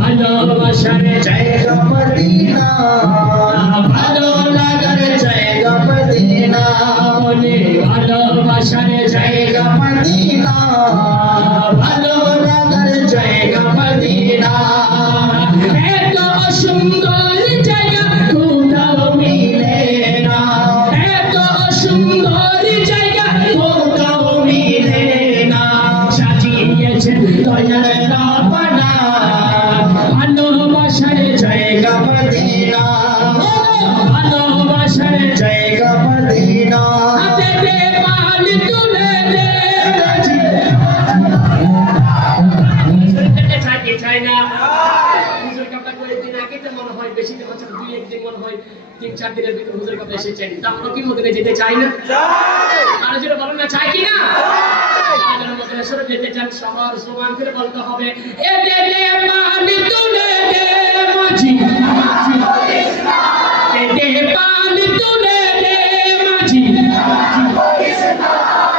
ভালোবাসার জায়গা মদিনা, ভালো লাগার জায়গা মদিনা, বলে ভালোবাসার জায়গা মদিনা, ভালো লাগার জায়গা মদিনা। এত সুন্দর জায়গা কোথাও মিলে না, এত সুন্দর জায়গা কোথাও মিলে না। সাজিয়েছেন দয়ার রাব্বানা, ভালোবাসার জায়গা মদিনা, ভালোবাসার জায়গা মদিনা। হাতে দে পাল তুলে দে, চাই না হুজুর কাপড় করে দিন আগে তো মনে হয় বেশি দিন হচ্ছে, 2-1 দিন মনে হয় 3-4 দিনের ভিতর হুজুর কাপড় এসে চাই। তা আমরা কি মদিনায় যেতে চাই না? আর যারা বলেন না চাই কি না, যারা মদিনায় সরে যেতে চান সবার সমান করে বলতে হবে, এ দে দে পাল তুলে দে মাঝি, এ দে পাল তুলে দে মাঝি,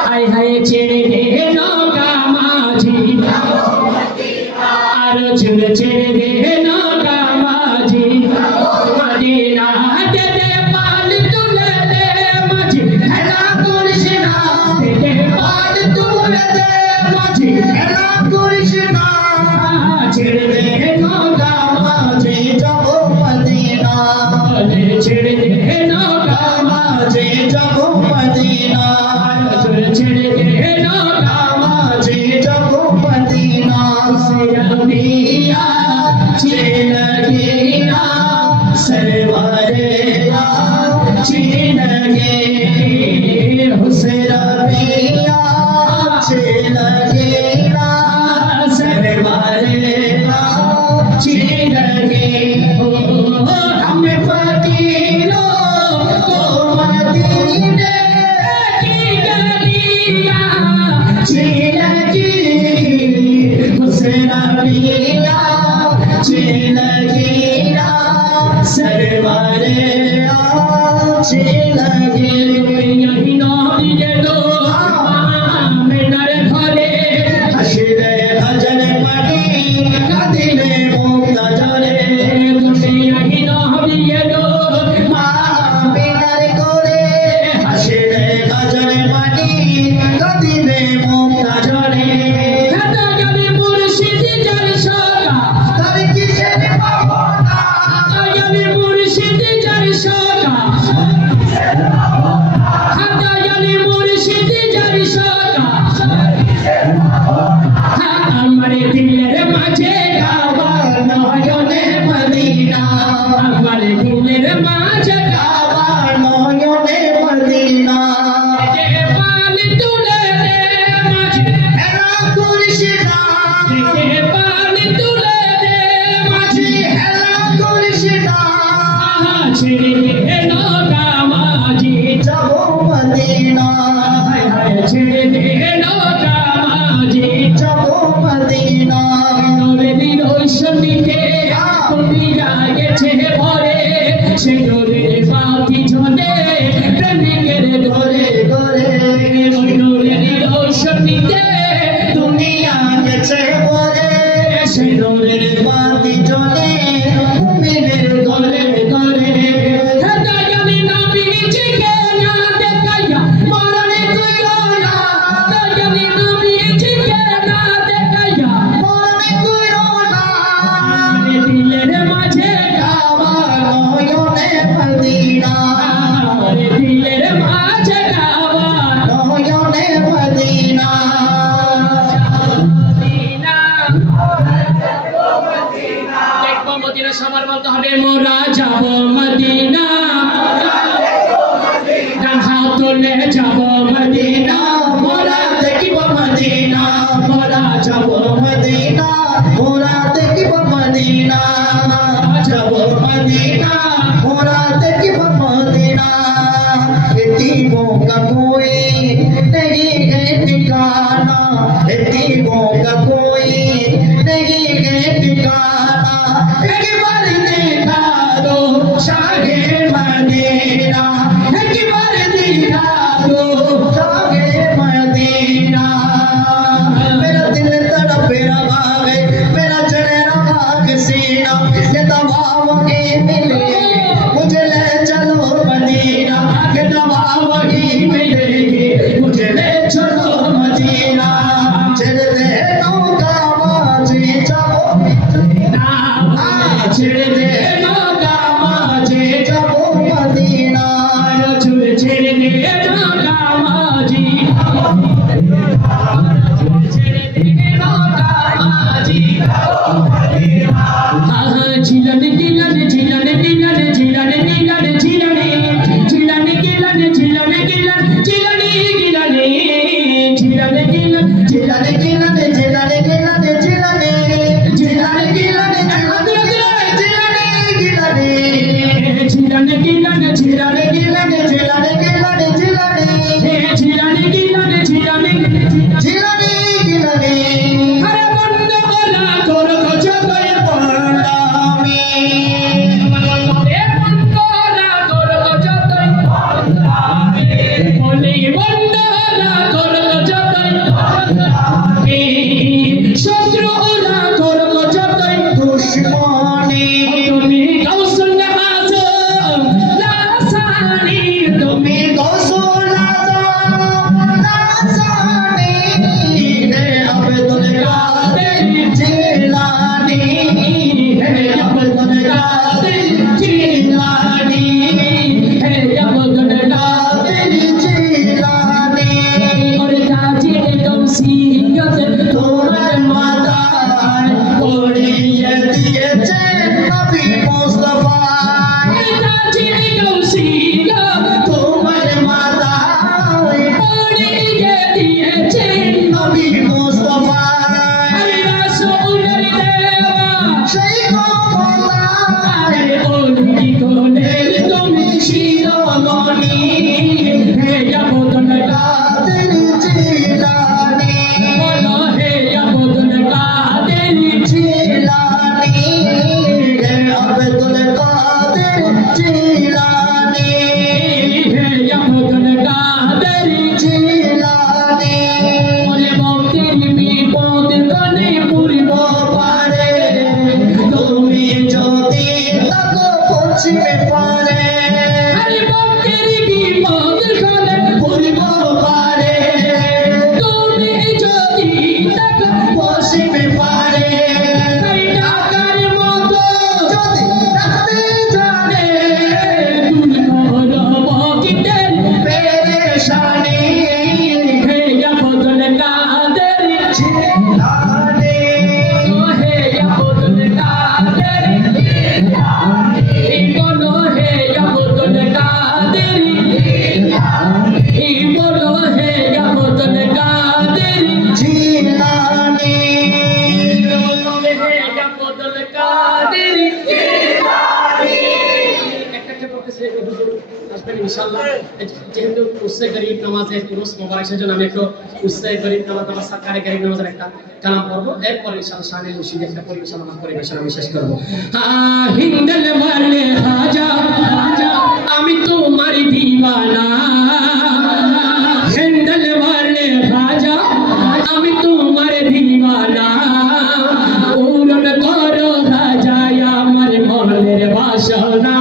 হায় হায় ছেড়ে দে নৌকা মাঝি, আর ছেড়ে ছেড়ে দে নৌকা মাঝি, মদিনা দে দে পাল তুলে দে মাঝি, হেলা করিস না, দে দে পাল তুলে দে মাঝি, হেলা করিস না, ছেড়ে দে নৌকা মাঝি, যাবো মদিনা, ছেড়ে দে নৌকা মাঝি, যাবো মদিনা, ছেড়ে দে নৌকা মাঝি, যাবো মদিনা। सिया चीन गिरा सरवरेया चीन गे हुसरबिया चीन गिरा सरवरेया चीन गे हम फकीरों को मदीने की गलियां चीन गी हुसरबिया चीन गिरा सरवरेया चीन गे। यही नौरिये दो मेनर घरे हसरे हजर पड़ी कदिले मुक्तजरे, यही नौरिये दो मेनर घरे हसरे हजर पड़ी कदिले मुक्तजरे। हमारे दिलेर माঝে काबा नयने मदीना, हमारे दिलेर माঝে काबा नयने मदीना। दे पाल तुले दे माঝে हेला करिস না, दे पाल तुले दे মাঝে হেলা করিস না, ছেড়ে দে নৌকা মাঝি, যাবো মদিনা, হায় হায় ছেড়ে দে নৌকা মাঝি, যাবো মদিনা। নূরের রোশনীতে দুনিয়া গেছে ভরে, সে নূরের বাতি জ্বলে প্রেমিকের ঘরে ঘরে, নূরের রোশনীতে দুনিয়া গেছে ভরে, সে নূরের বাতি জ্বলে মুমিনের ঘরে ঘরে। দয়ালি নবীজিকে না দেখাইয়া মরণে কইরো না, দয়ালি নবীজিকে না দেখাইয়া মরণে কইরো না, দিলের মাঝে কাবা নয়নে মদিনা, দিলের মাঝে কাবা নয়নে মদিনা। দেখবো মদিনা, সবার বলতে হবে মোরা যাবো মদিনা, ডান হাত তুলে যাবো মদিনা, মোরা দেখিব মদিনা, মোরা যাবো মদিনা, মোরা দেখিব মদিনা, যাবো মদিনা, মোরা দেখিব মদিনা। यतीमों का कोई नहीं है ठिकाना, यतीमों का कोई नहीं है ठिकाना, एक बार देखा दो शाहे मदीना, एक बार देखा दो शाहे मदीना। मेरा दिल तड़प रहा है, मेरा দিয়েছে নবী মুস্তাফা চিনি গৌসিয়া তোমার মাথায় পড়িয়ে দিয়েছে নবী মুস্তাফা রাসূলের দেওয়া সেই ক্ষমতায় ওলি কোলের তুমি শিরোমণি হে আবুল কাদের জিলানী বলো হে আবুল কাদের জিলানী হে আব্দুল কাদের জিলানী হে আবুল কাদের জিলানী ওরে ভক্তের বিপদ গনে পূর্ব পারে তুমি যদি তাকো পশ্চিমে পারে আরে ভক্তের বিপদ গনে পূর্ব পারে তুমি যদি তাকো পশ্চিমে পারে তাই টাকার মতো যদি রাখতে জানে তুমি করো ভক্তের পেরেশানি হে আবুল কাদের জিলানী হে আবুল কাদের বলো হে আবুল কাদের বলো হে আবুল কাদের জিলানী বলো হে আবুল কাদের একটা পড়তেছে হুজুর আসবেন ইনশাআল্লাহ যেহেতু উসে গরিব নামাজের পুরুষ মোবারক সেজন্য আমি একটু উসে গরিব নামাজ আমার সরকারি গরিব নামাজের একটা কালাম পড়বো এরপর ইনশাআল্লাহ শানে মুর্শিদ একটা পরিবেশনা পরিবেশনা আমি শেষ করবো হিন্দল ওয়ালে হাজা আমি তোমার দিওয়ানা হিন্দল ওয়ালে হাজা আমি তোমার দিওয়ানা পূরণ করো হাজা আমার মনের বাসনা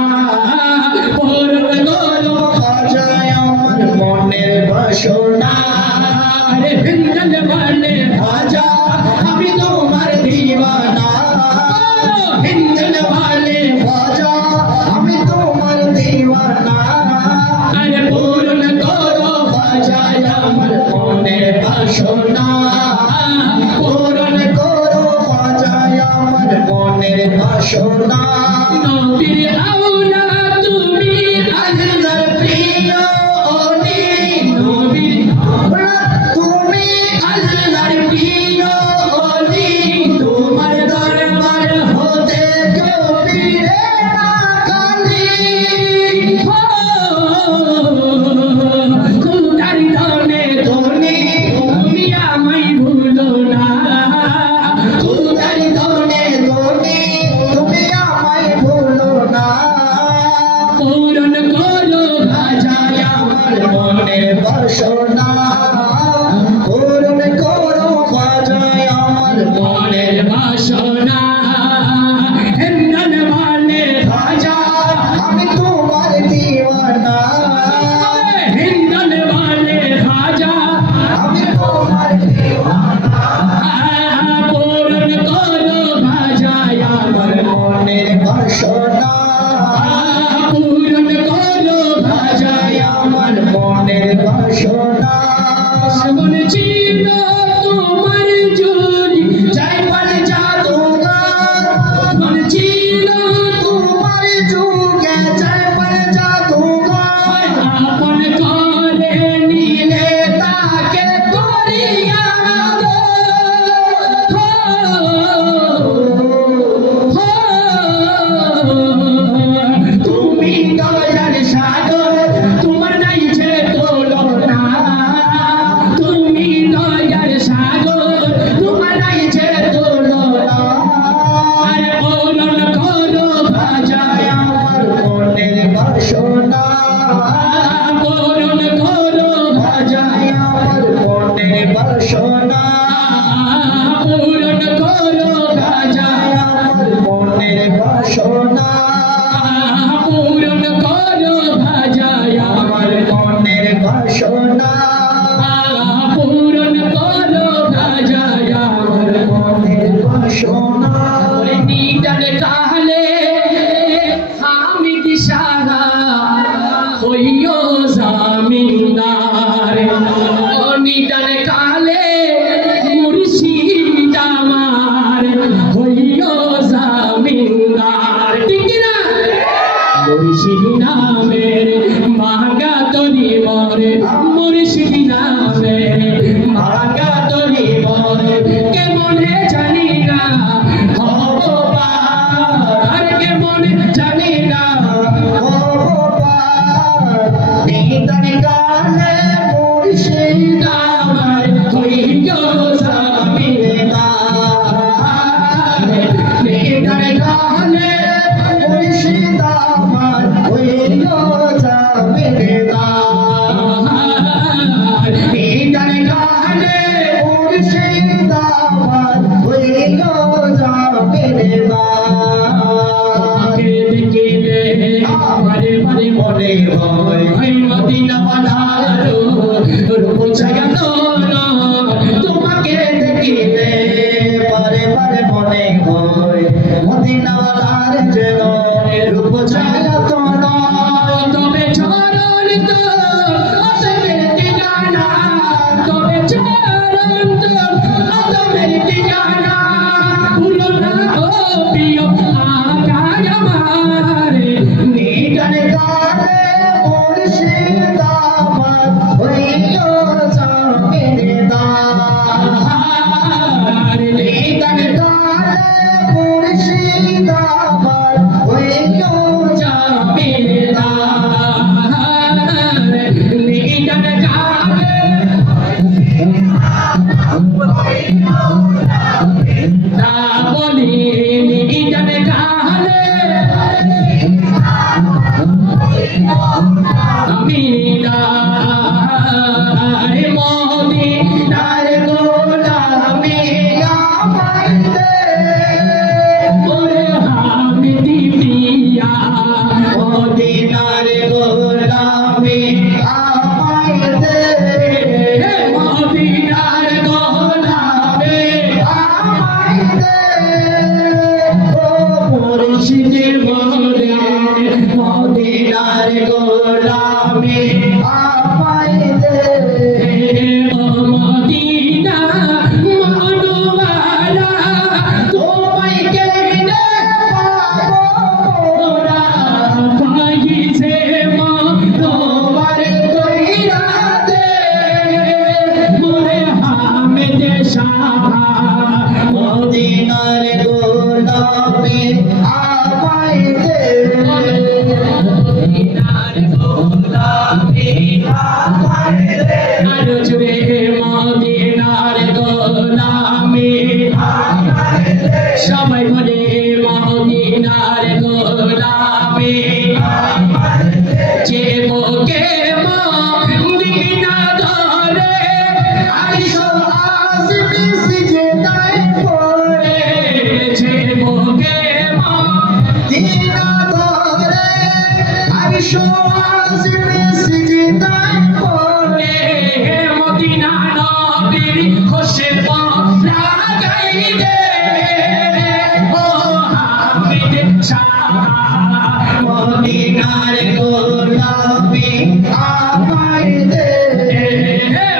পূরণ করো বাজায় আমার মনের বাসনা আরে হিন্দল ওয়ালে রাজা আমি তোমার দিওয়ানা হিন্দল ওয়ালে রাজা আমি তোমার দিওয়ানা আরে পূরণ করো বাজায় আমার মনের বাসনা পূরণ করো বাজায় আমার মনের বাসনা নবীর আওলা তুমি আল্লাহর প্রিয় ওলি নবীর তুমি আল্লাহর প্রিয় ওলি তোমার দরবার হতে কেউ ফিরে না খালি খুদার ধনে ধনী তুমি আমায় ভুলো না খুদার ধনে ধনী তুমি আমায় ভুলো না পূরণ করো বাজায় আমার মনের বাসনা পূরণ করো বাজায় আমার মনের মনের বাসনা হিন্দল ওয়ালে রাজা আমি তোমার দিওয়ানা হিন্দল ওয়ালে হাজা আমি তোমার দিওয়ানা পূরণ করো বাজায় আমার মনের বাসনা পূরণ করো বাজায় আমার মনের বাসনা মন ছিল তোমার জুনি যাই পালে জাদুঘর মন ছিল তোমার যুগে যাই পালে জাদুঘর আপন করে নিলে তাকে করিয়া দো তুমি দয়ার সাগর তোমার নাই যে তুলনা তুমি দয়ার সাগর তোমার নাই যে তুলনা আরে পূরণ করো বাজায় আমার মনের বাসনা পূরণ করো বাজায় আমার মনের বাসনা পূরণ করো বাজায় আমার মনের বাসনা পূরণ করো ভাজায় আমার মনের বাসনা পূরণ করো ভাজায় আমার মনের বাসনা নিদান কাহলে আমি দিশারা হইও জামিনদার নিদান কালে মুর্শিদ আমার হইও জামিনদার তোমাকে দেখিলে বারে বারে মনে হয় মদিনা বানালো রূপ ছায়ানো তোমাকে দেখিলে বারে বারে মনে হয় মদিনাওয়ালার যেন রূপ ছায়া তো নয়। তবে চরণ তো আদমের ঠিকানা, তবে চরণ তো আদমের ঠিকানা, ভুলো না ও প্রিয় আকা আমার নিগানে গানে মুর্শিদ আমার হইও জামিনদার। নিগানে গানে মুর্শিদ আমার হইও জামিনদার। নিগান গানে না বলি নিগান গানে আমিনার মদিনার গোলামি আমায় দে ওরে হামিদি প্রিয়া মদিনার গোলামি আমায় দে মদিনার গোলামি আমায় দে ও মুর্শিদ বলে মদিনার গোলামি আমায় দে মদিনা মনোয়ারা তোমায় কেনে পাবো ওরা পাইছে মনোয়ার কইরা দে মোরে হামেদ শাহ মদিনার গোলামি আমায় দে মদিনার গোলামি আমায় দে আর জুড়ে মদিনার গোলামি আমায় দে সবাই বলে মদিনার গোলামি আমায় দে যে বুকে মদিনা ধরে আইসো আসবি সিজদায় পড়ে যে বুকে মদিনা ধরে আইসো আসবে সিজদায় পড়ে মদিনা নবীর খুশবু লাগাই দে ও হামিদ শাহ মদিনার গোলামি আমায় দে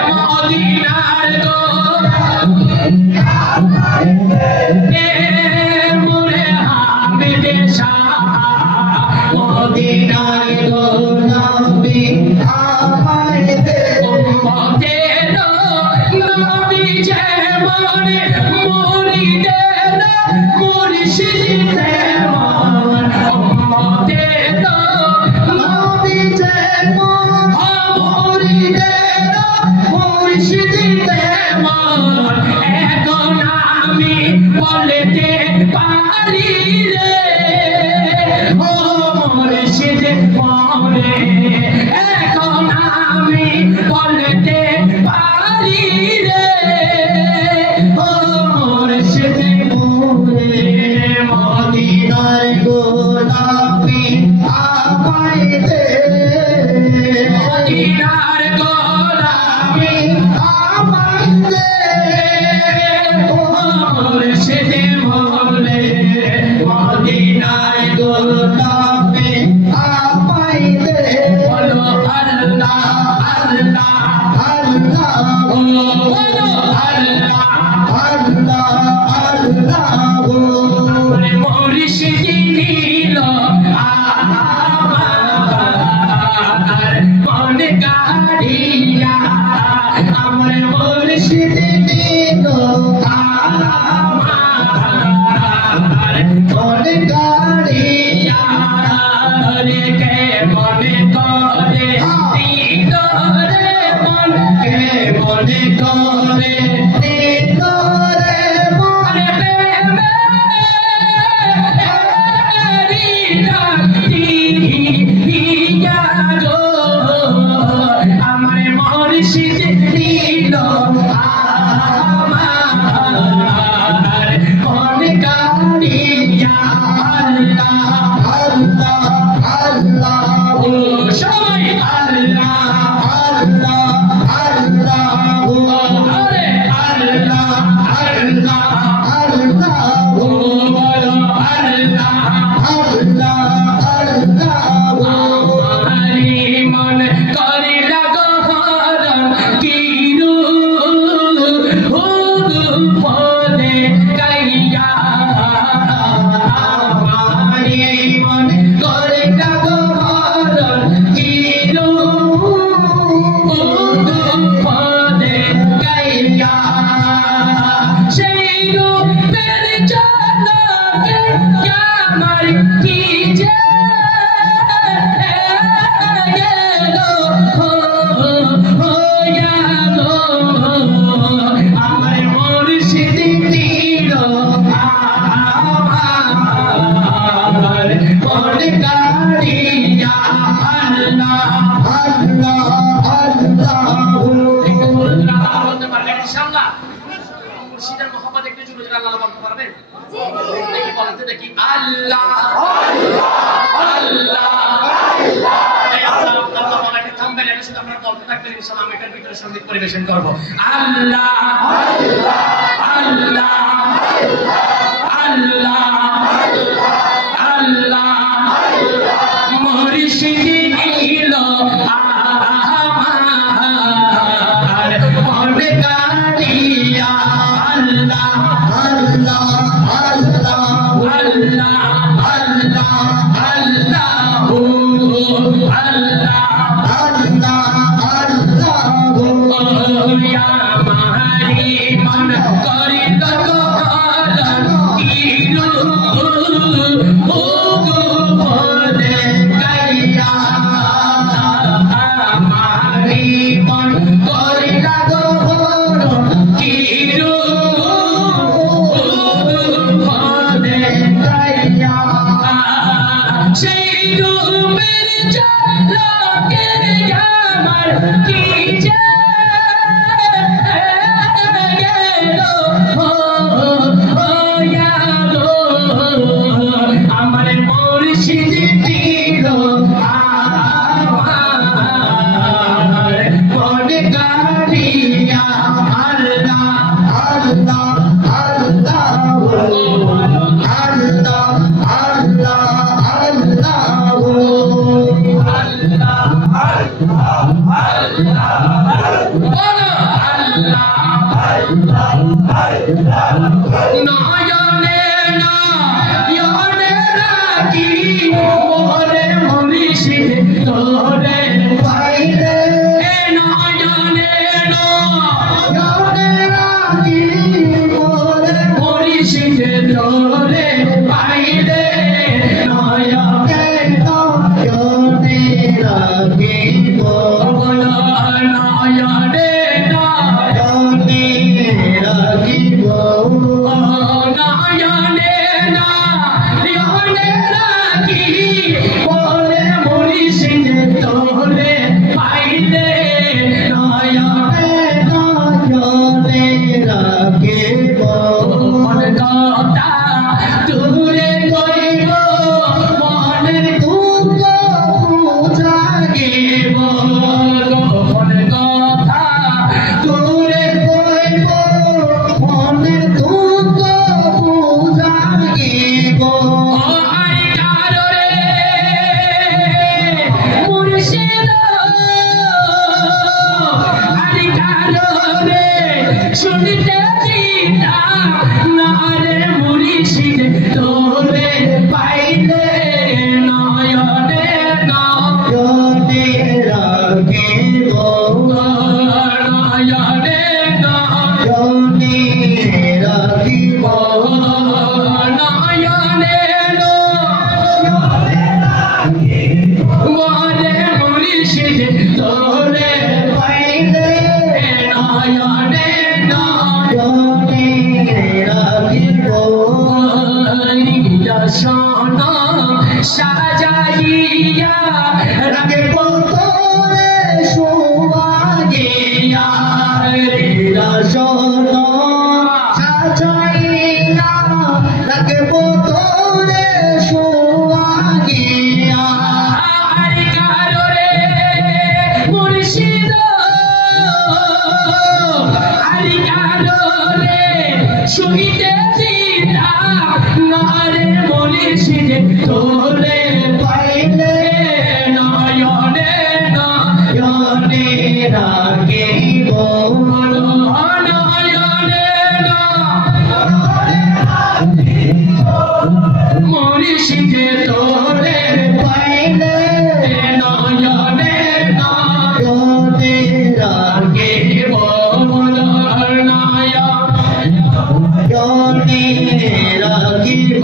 মদিনার মোরে হামিদ শাহ মদিনার গোলামি আমায় দে উম্মতের নবী যেমন মুরিদের মুর্শিদ তেমন উম্মতের নবী যেমন মুরিদের মুর্শিদ তেমন এখন আমি বলতে পারি রে ও মুর্শিদ মনে এখন আমি বলতে পারি রে ও মুর্শিদ মনে মদিনার গোলামি আমায় দে মদিনার গোলামি আমায় দে ও মুর্শিদ মনে মদিনার গোলামি আমায় দে বলো আল্লাহ আল্লাহ আল্লাহ বলো আল্লাহ আল্লাহ আল্লাহ আমার মুর্শিদ নীল আমার মন কাড়িয়া আমার মুর্শিদ মুর্শিদ আমার মন কাড়িয়া রে কে মনে করে রে মন কে মনে করে তোরে মনে কি যে গেল গেল আমার মুর্শিদ তীর আমার মন কাড়িয়া আল্লাহ আল্লাহ আল্লাহ বলতে পারবেন ইনশাআল্লাহ মুর্শিদের মোহাম্মদ একটু জোরে জোরে আল্লাহ বলতে পারবেন দেখি বলতে দেখি আল্লাহ আল্লাহ আল্লাহ বলাকে থামবেন এর সাথে আমরা বলতে থাকবেন ইনশাআল্লাহ আমি এটার ভিতরে সঙ্গীত পরিবেশন করব আল্লাহ আল্লাহ আল্লাহ আল্লাহ মুর্শিদ ইলো আমার মন কাড়িয়া আল্লাহ আল্লাহ আল্লাহ আল্লাহ আল্লাহ আল্লাহ আল্লাহ আল্লাহ ইয়া মারি মন করি তকলান কিরু ও বলে গাইয়া মারি মন করি তকলান কিরু বলে গাইয়া সেই রূপের ঝলকে আমার কি যে গেল গেল আমার মুর্শিদ তীর আমার মন কাড়িয়া আল্লাহ আল্লাহ আল্লাহ আল্লাহ নয়নে নয়নে রাখি মোরে মুর্শিদ তোরে পাইলে নয়নে নয়নে রাখি মোরে মুর্শিদ তোরে পাইলে নয়নে নয়নে রাখিব নয়নে নয়নে রাখিব নয়নে নয়নে রাখি মোরে মুর্শিদ তোরে পাইলে নয়নে নয়নে রাখিব মন কথা দূরে কইব মনের দুঃখ বুঝাইব মন কথা দূরে কইব মনের দুঃখ বুঝাইব আই কাররে মুর্শিদ আই কাররে শুনিতে চিন্তা নারে মুর্শিদ তোরে পাইলে নয়নে নয়নে রাখিব নয়নে নয়নে রাখিব নয়নে মোরে মুর্শিদ তোরে পাইলে নয়নে নয়নে রাখিব সোনা সাজাইয়া রাগে তোরে সোয়াগিয়া রাসন সাজাইয়া রাখিব তোরে সোয়াগিয়া আর কাররে মুর্শিদ আর কাররে শুইতে চিন্তা নারে মুর্শিদ তোরে পাইলে নয়নে নয়নে রাখিব মুর্শিদ তোরে পাইলে নয়নে নয়নে রাখিব নয়নে রাখিব রাখিব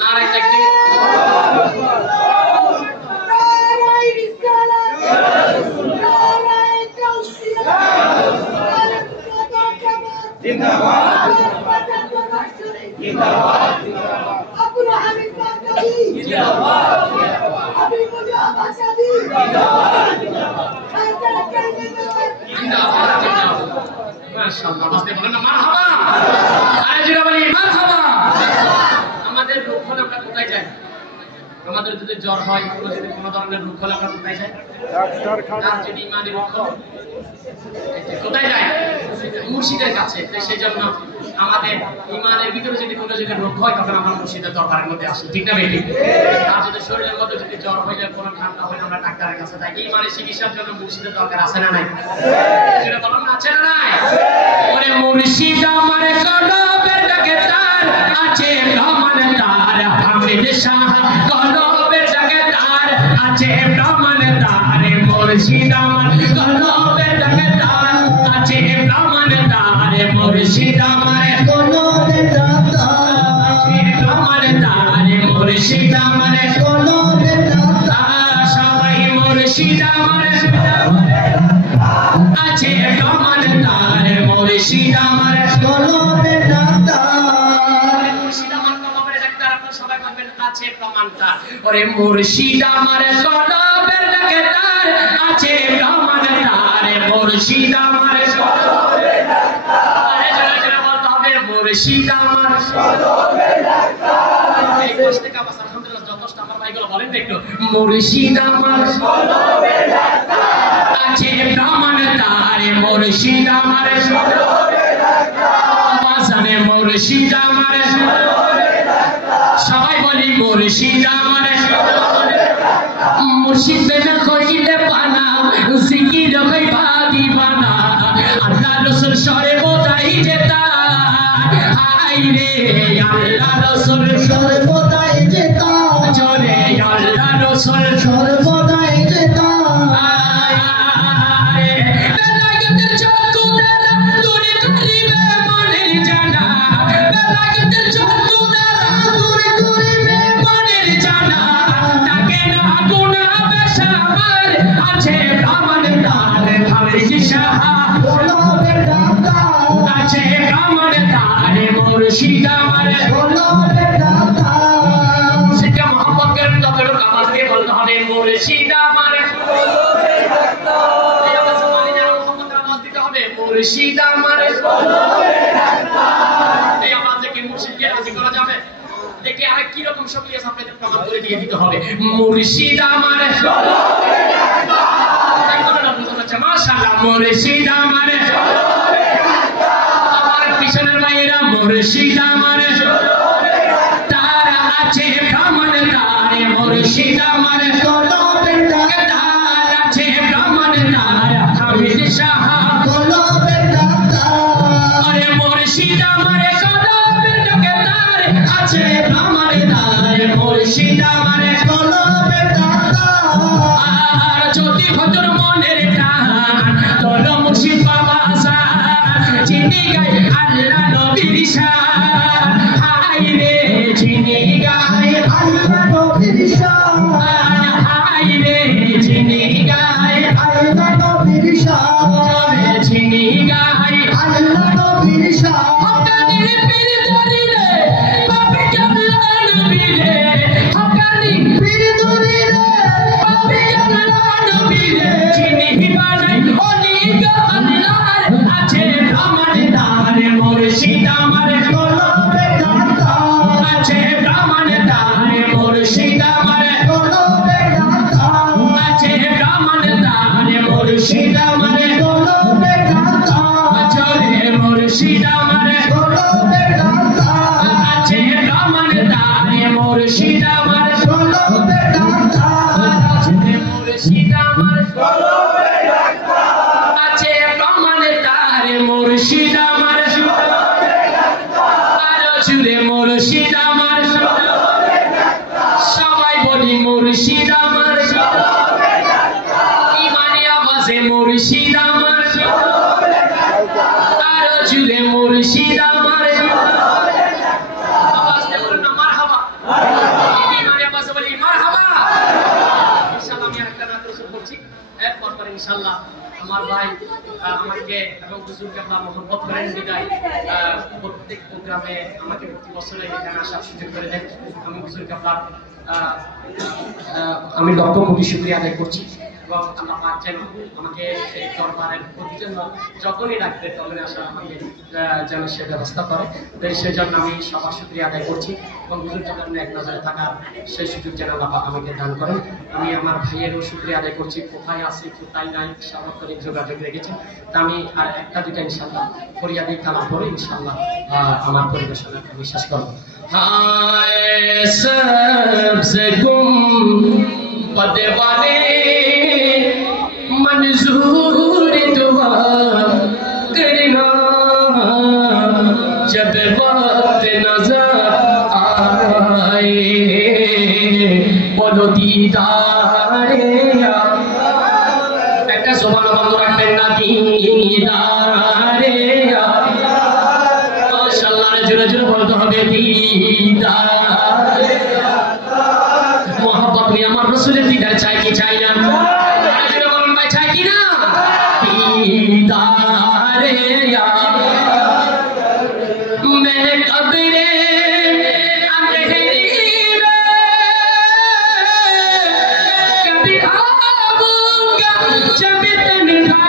নারায়ে তাকবীর। মাশাআল্লাহ, বলতে বলেন না মারহাবা। আরে জোরে বলি মারহাবা। আমাদের রোগ হলে আমরা কোথায় যাই? আমাদের যদি জ্বর হয়, কোনো ধরনের রোগ হলে আমরা কোথায় যাই? ডাক্তারখানা। যদি ইমানের রোগ হয় কোথায় যায়? মুর্শিদের কাছে। সেই জন্য আমাদের ইমানের ভিতরে যদি কোনো যদি রোগ হয় তখন আমরা মুর্শিদের দরবারের মধ্যে আসি, ঠিক না বেটি? আর যদি শরীরের মধ্যে যদি জ্বর হয়ে যায়, কোনো ঠান্ডা হলে আমরা ডাক্তারের কাছে যাই। ইমানের চিকিৎসার জন্য মুর্শিদের দরকার আছে না নাই? যেটা বললাম না, আছে না নাই? ওরে মুর্শিদ আমার কলবের ডাকে তার আছে প্রমাণ তার, হামিদ শাহ কলবের ডাকে তার আছে প্রমাণ তার, মুর্শিদ আমার কলবের ডাকে তার আছে প্রমাণ তার, মুর্শিদ আমার কলবের ডাক্তার আছে প্রমাণ তার, মুর্শিদ আমার কলবের ডাক্তার সবাই মুর্শিদ আমার আছে প্রমাণ তার, মুর্শিদ আমার কলবের ডাক্তার মুর্শিদ আমার কলবের ডাক্তার। আপনারা সবাই বলবেন আছে প্রমাণ তার। ওরে মুর্শিদ আমার কলবের ডাক্তার আছে প্রমাণ তার, মুর্শিদ আমার কলবের ডাক্তার। আরে জোরে জোরে বলতে হবে মুর্শিদ আমার কলবের ডাক্তার। এই কষ্ট থেকে আবার আলহামদুলিল্লাহ যথেষ্ট। আমার ভাইগুলো বলেন তো একটু, মুর্শিদ আমার কলবের ডাক্তার আছে প্রমাণ তার, মুর্শিদ আমার কলবের ডাক্তার। বাজানে মুর্শিদ আমার কলবের ডাক্তার। সবাই বলি মুর্শিদ আমার কলবের ডাক্তার। মুর্শিদ বিনা কইলে পানা, জিকির কইবা দিবানা, আল্লাহ রাসূল সর্বদাই যেতা, হাই রে আল্লাহ রাসূল সর্বদাই যেতা জোরে আল্লাহ রাসূল সর্বদাই যেতা বেলায়েতের চক্ষু দ্বারা দূর করিবে মনের জানা, বেলায়েতের চক্ষু দ্বারা দূর করিবে মনের জানা, তাকে না গুনাহ বেশামার আছে প্রমাণ তার, হামিদ শাহ কলবের ডাক্তার আছে প্রমাণ তার, মুর্শিদ আমার কলবের ডাক্তার সেটা মোহাম্মদ করিম তবে আওয়াজ দিয়ে বলতে হবে মুর্শিদ আমার কলবের ডাক্তার। এই আওয়াজ মানে যেন মোহাম্মদের আওয়াজ দিতে হবে মুর্শিদ আমার কলবের ডাক্তার। এই আওয়াজে কি মুর্শিদকে রাজি করা যাবে? দেখি আরে কি রকম শক্তি আছে আপনাদের প্রমাণ করে দিয়ে দিতে হবে মুর্শিদ আমার কলবের ডাক্তার। একদম না বুঝতে পারছে মাশাআল্লাহ মুর্শিদ আমার কলবের ডাক্তার। আমার পিছনের ভাইরা মুর্শিদ আমার কলবের ডাক্তার আছে প্রমাণ তার, মুর্শিদ আমার কলবের ডাক্তার আছে প্রমাণ তার, হামিদ শাহ কলবের ডাক্তার আরে মুর্শিদ আমার কলবের ডাক্তার আছে প্রমাণ তার, মুর্শিদ আমার কলবের ডাক্তার আর যদি ভদ্র মনের টান তোর মুর্শিদ বাবা সান চিনি গায় আল্লাহ নবীর শান, হাই রে চিনি গায় আল্লাহ নবীর শান হাই রে চিনি গায় আল্লাহ নবীর শান চিনি গায় আল্লাহ নবীর শান হকানির পীর ধরিলে পাপি আল্লাহ নবী রে, হকানির পীর ধরিলে পাপি আল্লাহ নবী রে, চিনি বানাই অলিগ আল্লাহর আছে প্রমাণ তার, মুর্শিদ আমার কলবের ডাক্তার আছে প্রমাণ তার, মুর্শিদ আমার কলবের ডাক্তার আছে প্রমাণ তার, মুর্শিদ আমার কলবের ডাক্তার চলে মুর্শিদ আমার কলবের ডাক্তার আছে প্রমাণ তার, মুর্শিদ আমার কলবের ডাক্তার আছে মুর্শিদ আমার কলবের ডাক্তার আছে প্রমাণ তার, মুর্শিদ আমার কলবের ডাক্তার আর চলে মুর্শিদ আমার কলবের ডাক্তার। সবাই বলি মুর্শিদ আমার কলবের ডাক্তার। ইমানি আওয়াজে মুর্শিদ আমার কলবের ডাক্তার আর চলে মুর্শিদ আমার কলবের ডাক্তার। আওয়াজ দিয়ে বলুন না মারহাবা। ইনশাআল্লাহ আমার ভাই আমাকে এবং হুজুর কেবলা মহব্বত করেন বিদায় প্রত্যেক প্রোগ্রামে আমাকে প্রতি বছরে এখানে আসার সুযোগ করে দেন। আমি হুজুর কেবলা আমি লক্ষ কোটি শুকরিয়া আদায় করছি এবং আল্লাহ পাক যেন আমাকে এই দরবারের প্রতিজন্য যখনই ডাকবে তখনই আসা আমাকে যেন সে ব্যবস্থা করে। তো সেজন্য আমি সবার শুকরিয়া আদায় করছি এবং হুজুর কেবলার এক নজরে থাকার সেই সুযোগ যেন আল্লাহ পাক আমাকে দান করেন। আমি আমার ভাইয়েরও শুকরিয়া আদায় করছি, কোথায় আছে কোথায় নাই সার্বক্ষণিক যোগাযোগ রেখেছি। তা আমি আর একটা দুইটা ইনশাআল্লাহ ফরিয়াদি কালাম পরে ইনশাআল্লাহ আমার পরিবেশনা আমি শেষ করবো। हाय सबसे गुंबद वाले मंजूर दुआ करना जब वक्त नजर आए बोलो दीदारे একটা জবান বন্ধ রাখবেন না দীদারে মাশাআল্লাহ জোরে জোরে বলতে হবে दीदार मोहब्बत में अमर रसूलेर दीदार चाय की चाय ना आगे बोलুন ভাই চাই কি না दीदार या मैं कब्रे अंधेरी में कभी आऊंगा जब तन्हा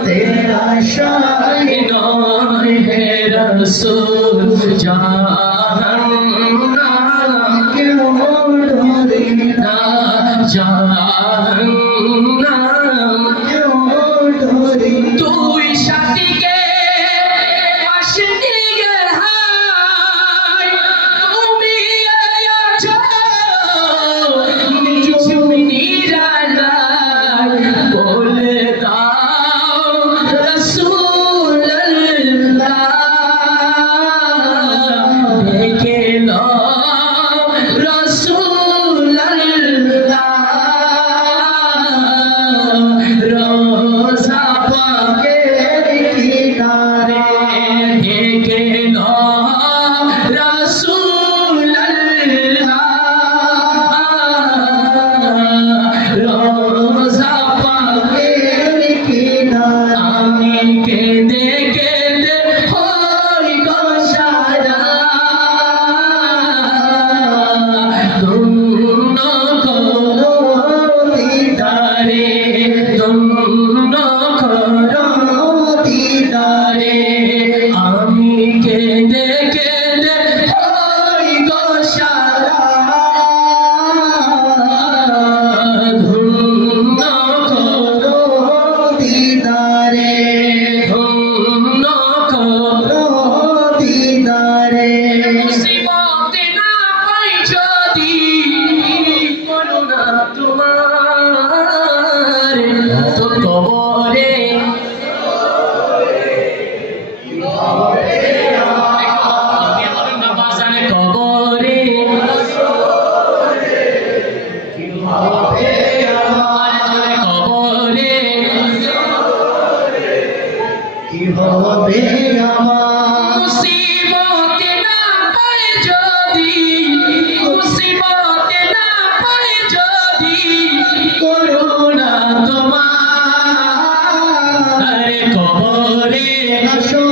तेरा शायद है रसूल জাহান্নাম কেউ ধরে না জাহান্নাম কেউ ধরে তুই সাথীকে পাশে নিয়ে হায় তুমি আছো নিচু নিরালায় বলে দাও রাসূলুল্লাহ দেখে নাও রাসূলুল্লাহ রোজা পাকের কিনারে দেখে নাও রাসূলুল্লাহ রোজা পাকের কিনারে আমি কেঁদে কেঁদে হই গো সারা ধন্য করো দিদারে ধন্য করো দিদারে আমি কেঁদে কেঁদে হই গো সারা ধন্য করো দিদারে ধন্য করো দিদারে মুসিবতে না পাই যদি করুণা তোমার তো কবরে কবরে কবরে কি হবে আমার মুসিবতে না পাই যদি মুসিবতে না পাই যদি করুণা তোমার কবরে আসো